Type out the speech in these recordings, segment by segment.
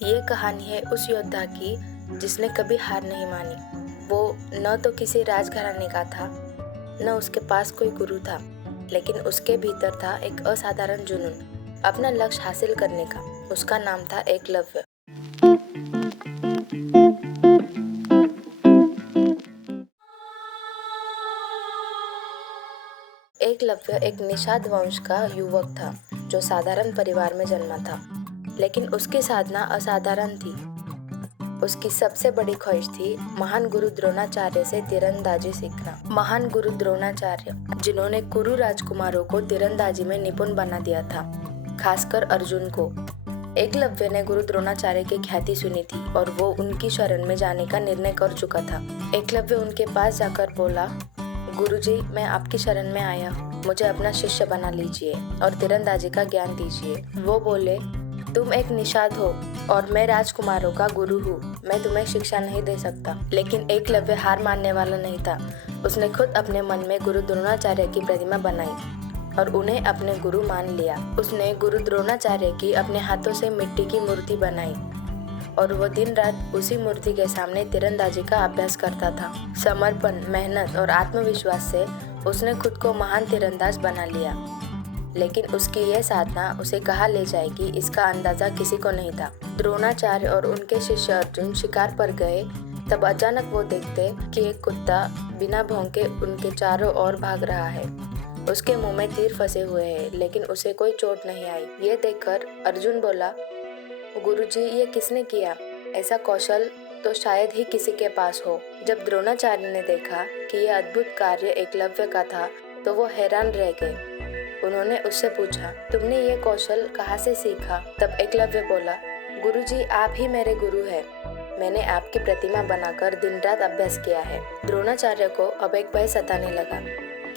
ये कहानी है उस योद्धा की जिसने कभी हार नहीं मानी। वो न तो किसी राजघराने का था, न उसके पास कोई गुरु था, लेकिन उसके भीतर था एक असाधारण जुनून अपना लक्ष्य हासिल करने का। उसका नाम था एकलव्य। एकलव्य एक निषाद वंश का युवक था जो साधारण परिवार में जन्मा था, लेकिन उसकी साधना असाधारण थी। उसकी सबसे बड़ी ख्वाहिश थी महान गुरु द्रोणाचार्य से तीरंदाजी सीखना। महान गुरु द्रोणाचार्य, जिन्होंने कुरु राजकुमारों को तीरंदाजी में निपुण बना दिया था, खासकर अर्जुन को। एकलव्य ने गुरु द्रोणाचार्य की ख्याति सुनी थी और वो उनकी शरण में जाने का निर्णय कर चुका था। एकलव्य उनके पास जाकर बोला, गुरुजी, मैं आपकी शरण में आया, मुझे अपना शिष्य बना लीजिए और तीरंदाजी का ज्ञान दीजिए। वो बोले, तुम एक निषाद हो और मैं राजकुमारों का गुरु हूँ, मैं तुम्हें शिक्षा नहीं दे सकता। लेकिन एकलव्य हार मानने वाला नहीं था। उसने खुद अपने मन में गुरु द्रोणाचार्य की प्रतिमा बनाई और उन्हें अपने गुरु मान लिया। उसने गुरु द्रोणाचार्य की अपने हाथों से मिट्टी की मूर्ति बनाई और वो दिन रात उसी मूर्ति के सामने तीरंदाजी का अभ्यास करता था। समर्पण, मेहनत और आत्मविश्वास से उसने खुद को महान तीरंदाज बना लिया। लेकिन उसकी यह साधना उसे कहाँ ले जाएगी, इसका अंदाजा किसी को नहीं था। द्रोणाचार्य और उनके शिष्य अर्जुन शिकार पर गए, तब अचानक वो देखते कि एक कुत्ता बिना भौंके उनके चारों ओर भाग रहा है। उसके मुंह में तीर फंसे हुए हैं, लेकिन उसे कोई चोट नहीं आई। ये देखकर अर्जुन बोला, गुरुजी, ये किसने किया? ऐसा कौशल तो शायद ही किसी के पास हो। जब द्रोणाचार्य ने देखा कि यह अद्भुत कार्य एकलव्य का था, तो वो हैरान रह गए। उन्होंने उससे पूछा, तुमने ये कौशल कहाँ से सीखा? तब एकलव्य बोला, गुरुजी, आप ही मेरे गुरु हैं। मैंने आपकी प्रतिमा बनाकर दिन रात अभ्यास किया है। द्रोणाचार्य को अब एक भय सताने लगा।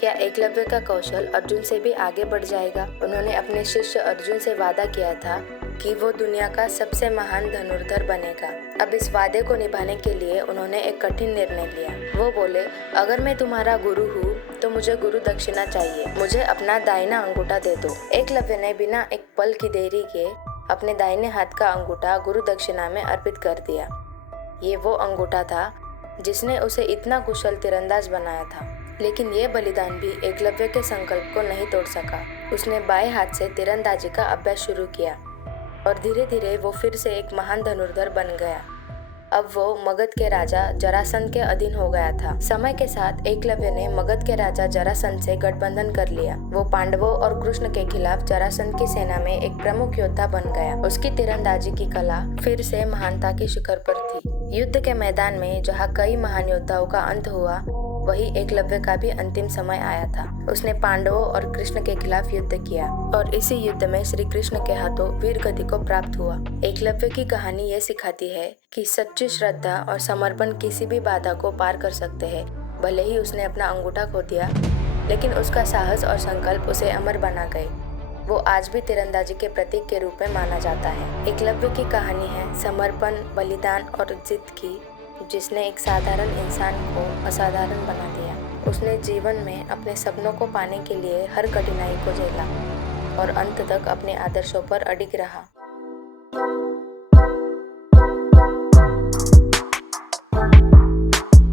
क्या एकलव्य का कौशल अर्जुन से भी आगे बढ़ जाएगा? उन्होंने अपने शिष्य अर्जुन से वादा किया था कि वो दुनिया का सबसे महान धनुर्धर बनेगा। अब इस वादे को निभाने के लिए उन्होंने एक कठिन निर्णय लिया। वो बोले, अगर मैं तुम्हारा गुरु हूँ तो मुझे गुरु दक्षिणा चाहिए। मुझे अपना दाहिना अंगूठा दे दो। एकलव्य ने बिना एक पल की देरी के अपने दाहिने हाथ का अंगूठा गुरु दक्षिणा में अर्पित कर दिया। ये वो अंगूठा था जिसने उसे इतना कुशल तीरंदाज बनाया था। लेकिन ये बलिदान भी एकलव्य के संकल्प को नहीं तोड़ सका। उसने बाएं हाथ से तीरंदाजी का अभ्यास शुरू किया और धीरे धीरे वो फिर से एक महान धनुर्धर बन गया। अब वो मगध के राजा जरासंध के अधीन हो गया था। समय के साथ एकलव्य ने मगध के राजा जरासंध से गठबंधन कर लिया। वो पांडवों और कृष्ण के खिलाफ जरासंध की सेना में एक प्रमुख योद्धा बन गया। उसकी तीरंदाजी की कला फिर से महानता की शिखर पर थी। युद्ध के मैदान में जहाँ कई महान योद्धाओं का अंत हुआ, वही एकलव्य का भी अंतिम समय आया था। उसने पांडवों और कृष्ण के खिलाफ युद्ध किया और इसी युद्ध में श्री कृष्ण के हाथों वीर गति को प्राप्त हुआ। एकलव्य की कहानी ये सिखाती है कि सच्ची श्रद्धा और समर्पण किसी भी बाधा को पार कर सकते हैं। भले ही उसने अपना अंगूठा खो दिया, लेकिन उसका साहस और संकल्प उसे अमर बना गए। वो आज भी तीरंदाजी के प्रतीक के रूप में माना जाता है। एकलव्य की कहानी है समर्पण, बलिदान और जिद की, जिसने एक साधारण इंसान को असाधारण बना दिया। उसने जीवन में अपने सपनों को पाने के लिए हर कठिनाई को झेला और अंत तक अपने आदर्शों पर अडिग रहा।